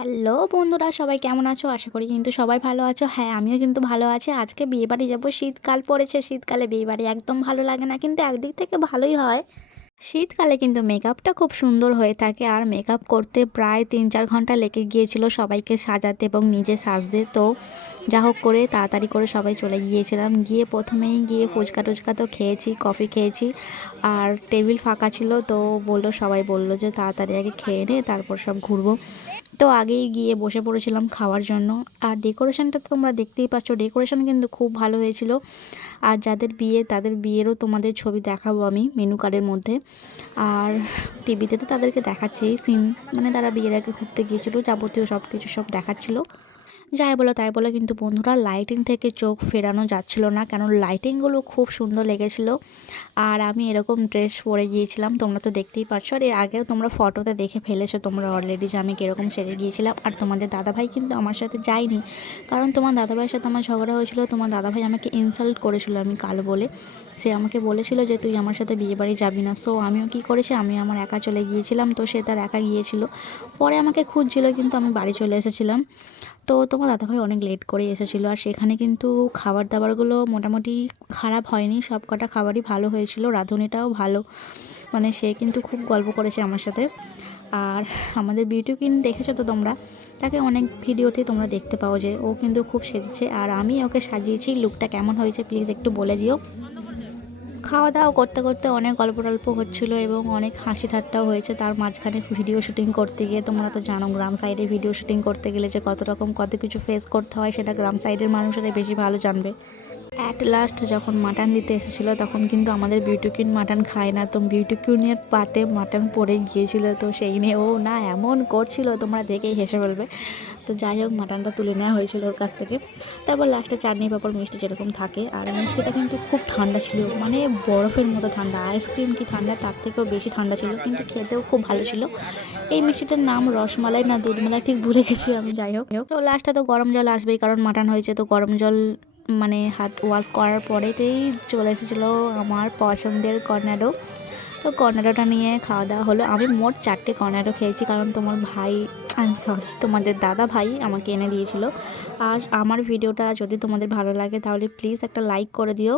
Hello বন্ধুরা, সবাই কেমন আছো? আশা করি কিন্তু সবাই ভালো আছো। হ্যাঁ আমিও কিন্তু ভালো আছি। আজকে বিয়েবাড়ি যাব। শীতকাল পড়েছে, শীতকালে বিয়েবাড়ি একদম ভালো লাগে না, কিন্তু একদিক থেকে ভালোই হয়। শীতকালে কিন্তু মেকআপটা খুব সুন্দর হয়ে থাকে আর মেকআপ করতে প্রায় তিন চার ঘণ্টা লেগে গিয়েছিল সবাইকে সাজাতে এবং নিজে সাজতে। তো যা হোক করে তাড়াতাড়ি করে সবাই চলে গিয়েছিলাম। গিয়ে প্রথমেই গিয়ে ফুচকা টুচকা তো খেয়েছি, কফি খেয়েছি। আর টেবিল ফাঁকা ছিল তো বলল, সবাই বলল যে তাড়াতাড়ি আগে খেয়ে নে, তারপর সব ঘুরবো। তো আগেই গিয়ে বসে পড়েছিলাম খাওয়ার জন্য। আর ডেকোরেশনটা তোমরা দেখতেই পাচ্ছ, ডেকোরেশন কিন্তু খুব ভালো হয়েছিল। আর যাদের বিয়ে, তাদের বিয়েরও তোমাদের ছবি দেখাবো আমি মেনু কার্ডের মধ্যে। আর টিভিতে তো তাদেরকে দেখাচ্ছি, সিন মানে তারা বিয়ের আগে ঘুরতে গিয়েছিল, যাবতীয় সব কিছু সব দেখাচ্ছিলো। যাই বলো তাই বলো, কিন্তু বন্ধুরা লাইটিং থেকে চোখ ফেরানো যাচ্ছিল না। কেন? লাইটিংগুলো খুব সুন্দর লেগেছিল। আর আমি এরকম ড্রেস পরে গিয়েছিলাম, তোমরা তো দেখতেই পাচ্ছ আর এর আগেও তোমরা ফটোতে দেখে ফেলেছো, তোমরা অলরেডি যে আমি কীরকম সেরে গিয়েছিলাম। আর তোমাদের দাদাভাই কিন্তু আমার সাথে যায়নি, কারণ তোমার দাদাভাইয়ের সাথে আমার ঝগড়া হয়েছিল। তোমার দাদাভাই আমাকে ইনসাল্ট করেছিল আমি কাল বলে। সে আমাকে বলেছিল যে, তুই আমার সাথে বিয়ে বাড়ি যাবি না। সো আমিও কী করেছি? আমি আমার একা চলে গিয়েছিলাম, তো সে তার একা গিয়েছিল। পরে আমাকে খুঁজছিল, কিন্তু আমি বাড়ি চলে এসেছিলাম। তো তোমার দাদাভাই অনেক লেট করে এসেছিল, আর সেখানে কিন্তু খাবার দাবারগুলো মোটামুটি খারাপ হয়নি। সব কটা খাবারই ভালো হয়েছিল। রাঁধুনিটাও ভালো। মানে সে কিন্তু খুব গল্প করেছে আমার সাথে। আর আমাদের বিউটি কিন দেখেছ তো তোমরা? তাকে অনেক ভিডিওতে তোমরা দেখতে পাও যে ও কিন্তু খুব সেজেছে। আর আমি ওকে সাজিয়েছি, লুকটা কেমন হয়েছে প্লিজ একটু বলে দিও। খাওয়া দাওয়া করতে করতে অনেক গল্প টল্প হচ্ছিল এবং অনেক হাসি ঠাট্টাও হয়েছে। তার মাঝখানে ভিডিও শুটিং করতে গিয়ে তোমরা তো জানো, গ্রাম সাইডে ভিডিও শুটিং করতে গেলে যে কত রকম কত কিছু ফেস করতে হয়, সেটা গ্রাম সাইডের মানুষেরাই বেশি ভালো জানবে। অ্যাট লাস্ট যখন মাটন দিতে এসেছিল, তখন কিন্তু আমাদের বিউটি কুইন মাটন খায় না। তো বিউটি কুইনের পাতে মাটন পড়ে গিয়েছিল, তো সেই নিয়ে ও না এমন করছিল, তোমরা দেখেই হেসে ফেলবে। তো যাই হোক মাটনটা তুলে নেওয়া হয়েছিল ওর কাছ থেকে। তারপর লাস্টে চাটনি, পাপড়, মিষ্টি যেরকম থাকে। আর মিষ্টিটা কিন্তু খুব ঠান্ডা ছিল মানে বরফের মতো ঠান্ডা। আইসক্রিম কি ঠান্ডা, তার থেকেও বেশি ঠান্ডা ছিল, কিন্তু খেতেও খুব ভালো ছিল। এই মিষ্টিটার নাম রসমালাই না, দুধমালাই ঠিক ভুলে গেছি আমি, যাই হোক। তো লাস্টে তো গরম জল আসবেই, কারণ মাটন হয়েছে, তো গরম জল মানে হাত ওয়াশ করার পরেতেই চলে এসেছিল আমার পছন্দের কর্নাডো। তো কর্নাডোটা নিয়ে খাওয়া দাওয়া হলো। আমি মোট চারটে কর্নাডো খেয়েছি কারণ তোমার ভাই সরি তোমাদের দাদা ভাই আমাকে এনে দিয়েছিল। আর আমার ভিডিওটা যদি তোমাদের ভালো লাগে তাহলে প্লিজ একটা লাইক করে দিও।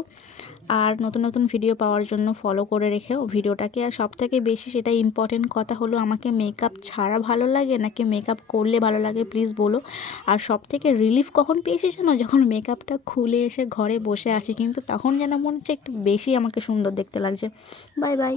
আর নতুন নতুন ভিডিও পাওয়ার জন্য ফলো করে রেখেও ভিডিওটাকে। আর সব থেকে বেশি সেটা ইম্পর্টেন্ট কথা হলো আমাকে মেকআপ ছাড়া ভালো লাগে নাকি মেকআপ করলে ভালো লাগে প্লিজ বলো। আর সব থেকে রিলিফ কখন পেয়েছি জানো? যখন মেকআপটা খুলে এসে ঘরে বসে আছি কিন্তু তখন যেন মনে হচ্ছে একটু বেশি আমাকে সুন্দর দেখতে লাগছে। Bye bye